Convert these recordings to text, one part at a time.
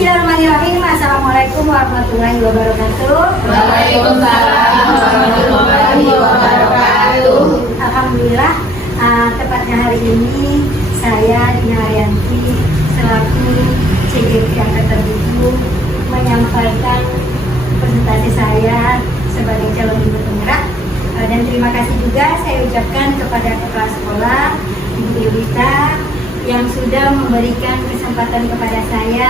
Bismillahirrahmanirrahim. Assalamualaikum warahmatullahi wabarakatuh. Waalaikumsalam warahmatullahi wabarakatuh. Alhamdulillah, tepatnya hari ini saya Dina Arianti selaku CGP Angkatan 7 menyampaikan presentasi saya sebagai calon ibu penggerak. Dan terima kasih juga saya ucapkan kepada kepala sekolah Ibu Yulita yang sudah memberikan kesempatan kepada saya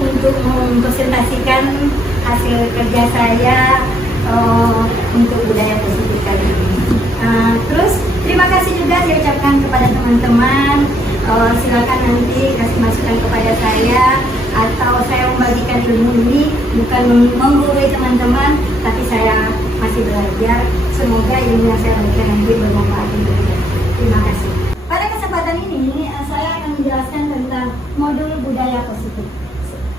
untuk mempresentasikan hasil kerja saya untuk budaya positif kali ini. Terus terima kasih juga saya ucapkan kepada teman-teman. Silakan nanti kasih masukan kepada saya, atau saya membagikan ilmu ini bukan menggurui teman-teman, tapi saya masih belajar. Semoga ilmu yang saya berikan nanti bermanfaat untuk kita. Terima kasih. Pada kesempatan ini saya akan menjelaskan tentang modul budaya positif.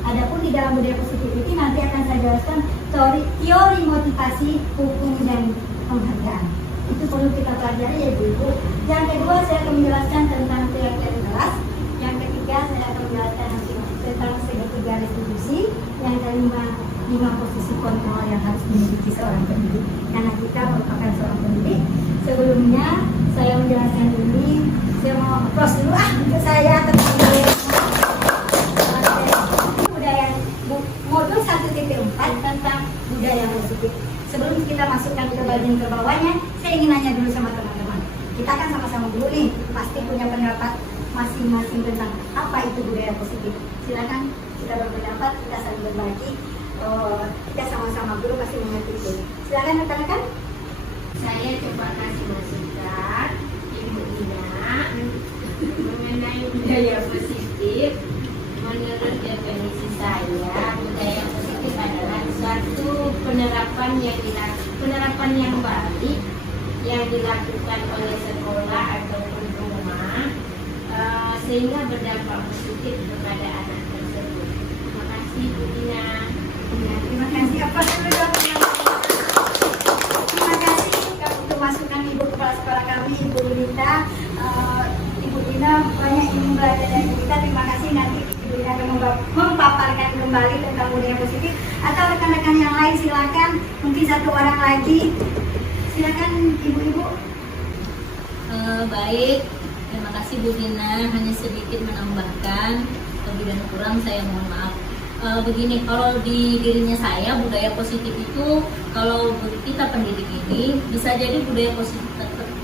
Adapun di dalam budaya positif ini nanti akan saya jelaskan teori motivasi, hukum, dan penghargaan. Itu perlu kita pelajari ya Ibu. Yang kedua saya akan menjelaskan tentang teori kelas. Yang ketiga saya akan menjelaskan tentang segitiga restitusi. Yang kelima, 5 posisi kontrol yang harus dimiliki seorang pendidik. Karena kita merupakan seorang pendidik. Sebelumnya saya menjelaskan ini, saya mau close dulu untuk saya tentang budaya modul 1.4 tentang budaya positif. Sebelum kita masukkan ke bagian ke bawahnya, saya ingin nanya dulu sama teman-teman. Kita kan sama-sama dulu nih, pasti punya pendapat masing-masing tentang apa itu budaya positif. Silakan kita berpendapat, kita saling berbagi. Kita sama-sama dulu pasti mengerti itu. Silakan rekan-rekan. Saya coba kasih masukan Ibu Dina mengenai budaya positif. Menurut definisi saya, budaya positif adalah suatu penerapan yang baik yang dilakukan oleh sekolah ataupun rumah sehingga berdampak positif kepada anak tersebut. Terima kasih Bu Dina. Ya, terima kasih. Apa dulu? Terima kasih untuk masukan Ibu Kepala Sekolah kami, Ibu Yulita. Ibu Dina banyak ilmu belajar dari kita. Terima kasih. Nanti Ibu Dina akan memaparkan kembali tentang budaya positif. Atau rekan-rekan yang lain silakan. Mungkin satu orang lagi. Silakan Ibu-ibu. Baik, terima kasih Bu Dina. Hanya sedikit menambahkan, lebih dan kurang saya mohon maaf. Begini, kalau di dirinya saya budaya positif itu, kalau kita pendidik ini bisa jadi budaya positif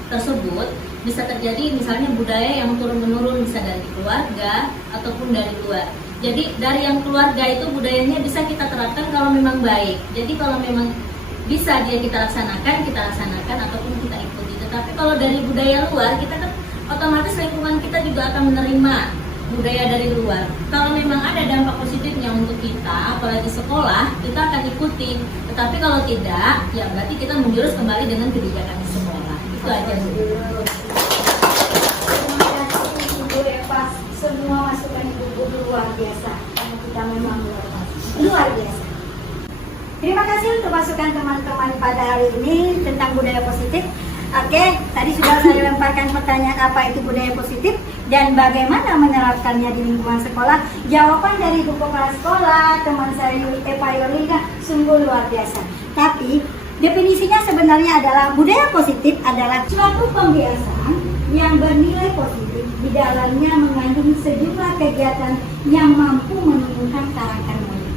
tersebut bisa terjadi misalnya budaya yang turun-menurun, bisa dari keluarga ataupun dari luar. Jadi dari yang keluarga itu budayanya bisa kita terapkan kalau memang baik. Jadi kalau memang bisa dia kita laksanakan ataupun kita ikuti. Tetapi kalau dari budaya luar, kita kan otomatis lingkungan kita juga akan menerima budaya dari luar. Kalau memang ada dampak positifnya untuk kita, apalagi sekolah, kita akan ikuti. Tetapi kalau tidak, ya berarti kita menjurus kembali dengan kebijakan di sekolah. Itu aja. Terima kasih Ibu Eva. Semua masukan Ibu luar biasa. Karena kita memang luar biasa. Terima kasih untuk masukan teman-teman pada hari ini tentang budaya positif. Oke, tadi sudah saya lemparkan pertanyaan apa itu budaya positif dan bagaimana menerapkannya di lingkungan sekolah. Jawaban dari Ibu Kepala Sekolah, teman saya Eva Yolita, sungguh luar biasa. Tapi definisinya sebenarnya adalah budaya positif adalah suatu pembiasaan yang bernilai positif, di dalamnya mengandung sejumlah kegiatan yang mampu menumbuhkan karakter murid.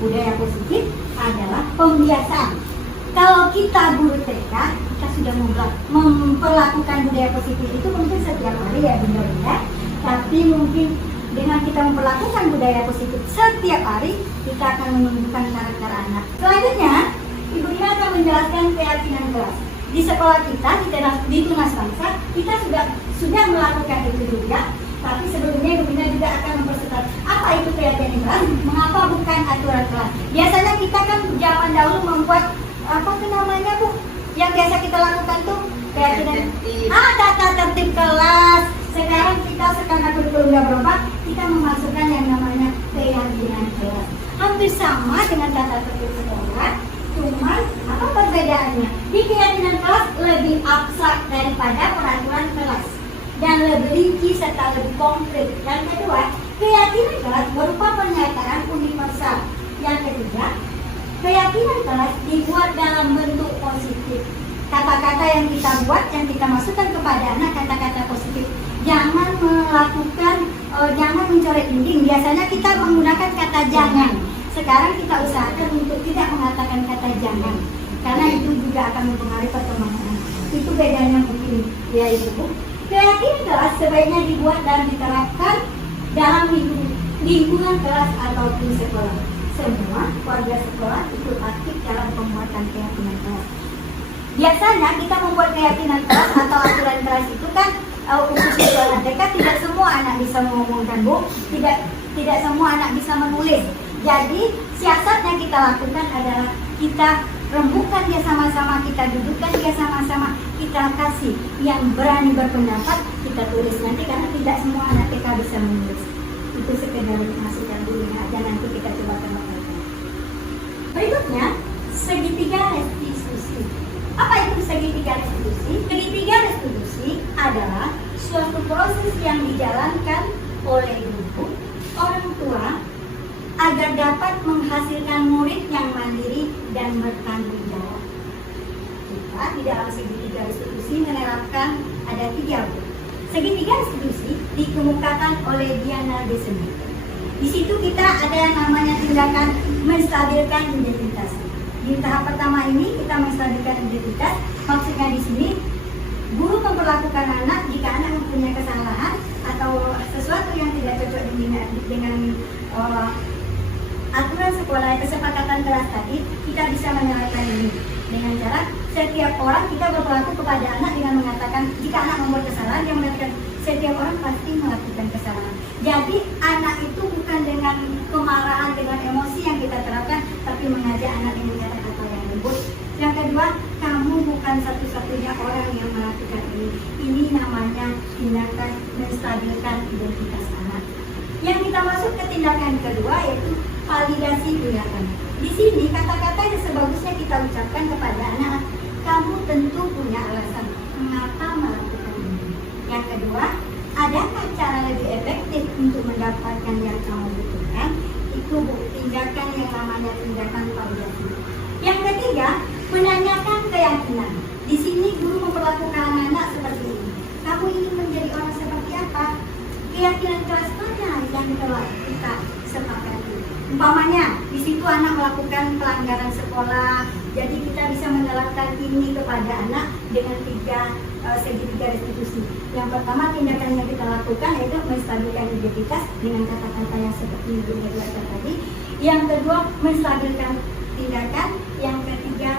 Budaya positif adalah pembiasaan. Kalau kita guru TK, kita sudah memperlakukan budaya positif itu mungkin setiap hari ya Bunda. Tapi mungkin dengan kita memperlakukan budaya positif setiap hari, kita akan menumbuhkan karakter anak. Selanjutnya, Ibu Dina akan menjelaskan keyakinan kelas. Di sekolah kita, di Tunas Bangsa, kita sudah melakukan itu juga. Tapi sebelumnya Ibu Dina juga akan mempersetar apa itu keyakinan kelas, mengapa bukan aturan kelas. Biasanya kita kan zaman dahulu membuat apa tuh namanya Bu? Yang biasa kita lakukan tuh keyakinan. Tata tertib kelas. Sekarang kita karena kurikulum udah berubah, kita memasukkan yang namanya keyakinan kelas. Hampir sama dengan tata tertib sekolah, cuma apa perbedaannya? Di keyakinan kelas lebih abstrak daripada peraturan kelas dan lebih rinci serta lebih konkret. Yang kedua, keyakinan kelas berupa pernyataan dan universal. Yang ketiga, keyakinan kelas dibuat dalam bentuk positif. Kata-kata yang kita buat, yang kita masukkan kepada anak, kata-kata positif. Jangan melakukan, jangan mencoret dinding. Biasanya kita menggunakan kata jangan. Sekarang kita usahakan untuk tidak mengatakan kata jangan, karena itu juga akan mempengaruhi perkembangan anak. Itu bedanya mungkin, ya Ibu. Keyakinan kelas sebaiknya dibuat dan diterapkan dalam lingkungan kelas ataupun sekolah. Semua warga sekolah ikut aktif dalam pembuatan keyakinan kelas. Biasanya kita membuat keyakinan kelas atau aturan kelas itu kan khusus sekolah TK, tidak semua anak bisa mengomongkan, Bu. Tidak semua anak bisa menulis. Jadi siasat yang kita lakukan adalah kita rembukan dia sama-sama, kita dudukkan dia sama-sama, kita kasih yang berani berpendapat, kita tulis nanti, karena tidak semua anak TK bisa menulis. Itu sekedar masukan dulu aja, nanti kita coba kembangkan. Berikutnya, segitiga restitusi. Apa itu segitiga restitusi? Segitiga restitusi adalah suatu proses yang dijalankan oleh guru, orang tua, agar dapat menghasilkan murid yang mandiri dan bertanggung jawab. Kita di dalam segitiga restitusi menerapkan ada 3. Segitiga restitusi dikemukakan oleh Diana Deseni. Di situ kita ada yang namanya tindakan menstabilkan identitas. Di tahap pertama ini kita menstabilkan identitas. Maksudnya di sini guru memperlakukan anak jika anak mempunyai kesalahan atau sesuatu yang tidak cocok dengan aturan sekolah, kesepakatan kelas tadi, kita bisa menyelesaikan ini dengan cara setiap orang kita berperilaku kepada anak dengan mengatakan, jika anak membuat kesalahan, dia mengatakan setiap orang pasti melakukan kesalahan. Jadi anak itu bukan dengan kemarahan, dengan emosi yang kita terapkan, tapi mengajak anak yang kata-kata yang lembut. Yang kedua, kamu bukan satu-satunya orang yang melakukan ini. Ini namanya tindakan menstabilkan identitas anak. Yang kita masuk ke tindakan kedua yaitu validasi tindakan. Di sini kata-kata yang sebagusnya kita ucapkan kepada anak, kamu tentu punya alasan mengapa melakukan ini. Yang kedua, adakah cara lebih efektif untuk mendapatkan yang kamu butuhkan? Itu tindakan yang namanya tindakan validasi. Yang ketiga, menanyakan keyakinan. Di sini guru memperlakukan anak seperti ini. Kamu ingin menjadi orang seperti apa? Keyakinan kelas mana yang telah kita sepakati? Umpamanya, di situ anak melakukan pelanggaran sekolah, jadi kita bisa menerapkan ini kepada anak dengan segitiga restitusi. Yang pertama, tindakan yang kita lakukan yaitu menstabilkan identitas dengan kata-kata yang seperti Ibu jelaskan tadi. Yang kedua, menstabilkan tindakan. Yang ketiga,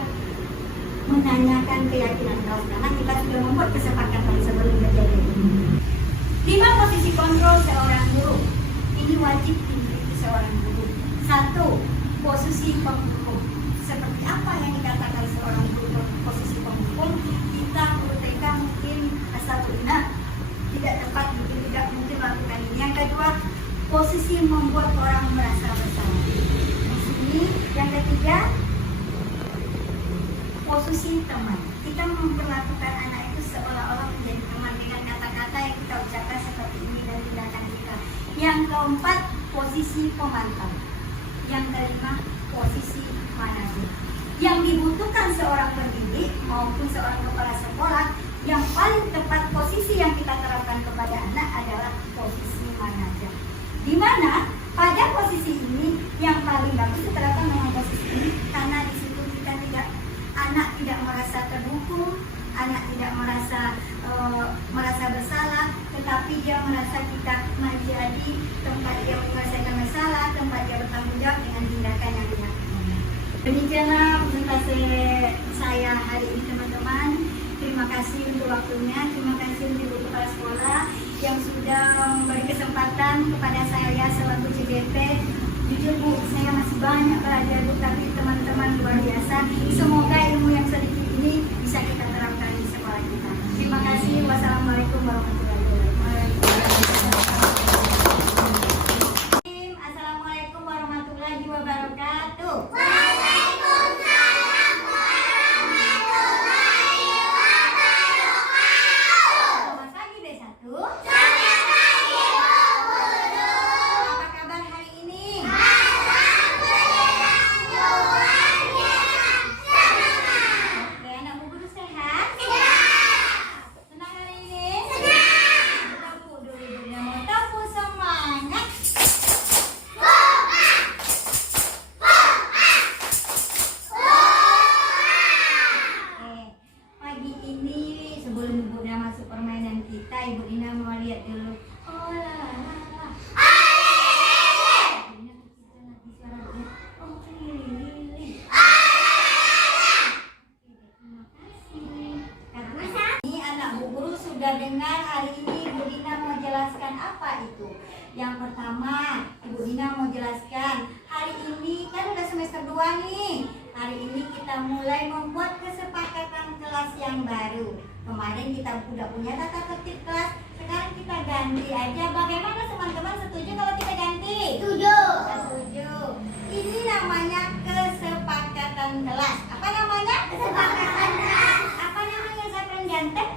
menanyakan keyakinan kelas, karena kita sudah membuat kesepakatan sebelum kejadian ini. 5 posisi kontrol seorang guru. Ini wajib dimiliki seorang guru. 1. Posisi penghukum. Seperti apa yang dikatakan seorang guru posisi penghukum? Kita guru TK mungkin asal tidak tepat, tidak mungkin melakukan ini. Yang kedua, posisi membuat orang merasa bersalah. Di sini yang ketiga, posisi teman. Kita memperlakukan anak itu seolah-olah menjadi teman dengan kata-kata yang kita ucapkan seperti ini dan tindakan kita. Yang keempat, posisi pemantau. Yang kelima, posisi manajer. Yang dibutuhkan seorang pendidik maupun seorang kepala sekolah, yang paling tepat posisi yang kita terapkan kepada anak adalah posisi manajer. Di mana pada posisi ini yang paling bagus diterapkan memang posisi ini, karena di situ kita anak tidak merasa terhukum, anak tidak merasa bersalah, tetapi dia merasa kita menjadi tempat dia menyelesaikan masalah, tempat dia bertanggung jawab dengan tindakan yang dilakukan. Demikianlah presentasi saya hari ini, teman-teman. Terima kasih untuk waktunya, terima kasih untuk Ibu Kepala Sekolah yang sudah memberi kesempatan kepada saya selaku CGT. Jujur Bu, saya masih banyak belajar Bu, tapi teman-teman luar biasa. Semoga ilmu yang sedikit ini bisa kita terapkan di sekolah kita. Terima kasih. Wassalamualaikum warahmatullahi wabarakatuh. Assalamualaikum warahmatullahi wabarakatuh. Waalaikumsalam warahmatullahi wabarakatuh. Selamat pagi B1. Selamat pagi Bu Guru. Apa kabar hari ini? Baik. Yang pertama, Ibu Dina mau jelaskan. Hari ini kan udah semester 2 nih. Hari ini kita mulai membuat kesepakatan kelas yang baru. Kemarin kita udah punya tata tertib kelas. Sekarang kita ganti aja. Bagaimana teman-teman, setuju kalau kita ganti? Setuju. Setuju. Ini namanya kesepakatan kelas. Apa namanya? Kesepakatan kelas. Apa namanya Zapran Ganteng?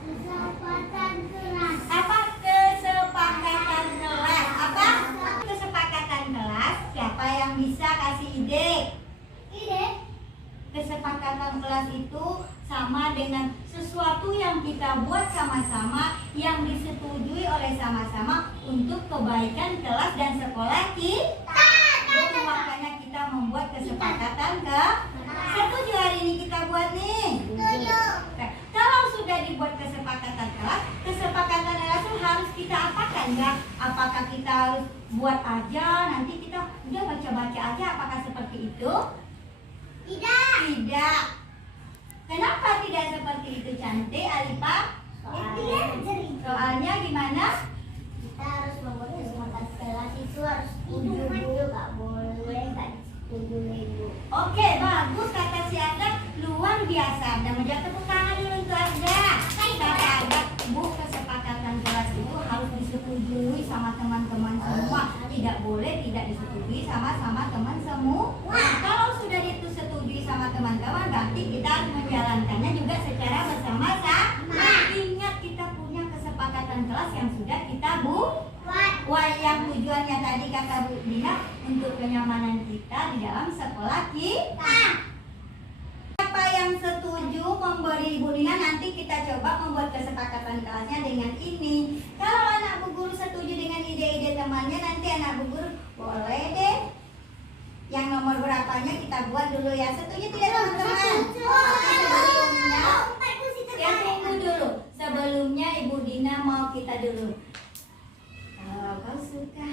Kesepakatan kelas. Apa kesepakatan kelas? Apa? Kesepakatan kelas. Siapa yang bisa kasih ide? Ide. Kesepakatan kelas itu sama dengan sesuatu yang kita buat sama-sama, yang disetujui oleh sama-sama untuk kebaikan kelas dan sekolah kita. Jadi makanya kita membuat kesepakatan ke. Setuju hari ini kita buat nih? Setuju. Nah, kalau sudah dibuat kesepakatan kesepakatan kelas itu harus kita apakan ya? Apakah kita harus buat aja, nanti kita udah baca-baca aja, apakah seperti itu? Tidak. Tidak. Kenapa tidak seperti itu, Cantik, Alipa? Soalnya gimana? Kita harus membuat kesepakatan kelas itu harus setuju dulu, nggak boleh nggak setuju dulu. Oke, bagus kata si Adam, luar biasa. Dan menjadi tepuk tangan dulu untuk Ada. Kata Ada, Bu, kesepakatan kelas itu harus disetujui sama teman-teman semua. Tidak boleh tidak disetujui sama teman semua. Nah, kalau sudah disetujui sama teman-teman, berarti kita harus menjalankannya juga secara bersama-sama. Ingat, kita punya kesepakatan kelas yang sudah kita buat. Wah, yang tujuannya tadi kata Bu Dina untuk kenyamanan kita di dalam sekolah kita. Siapa yang setuju memberi Bu Dina, nanti kita coba membuat kesepakatan kelasnya dengan ini. Kalau anak Bu Guru setuju dengan ide-ide temannya, nanti anak Bu Guru boleh deh yang nomor berapanya kita buat dulu ya. Setuju tidak teman-teman? Sebelumnya, ya tunggu dulu. Sebelumnya Ibu Dina mau kita dulu. Kalau kau suka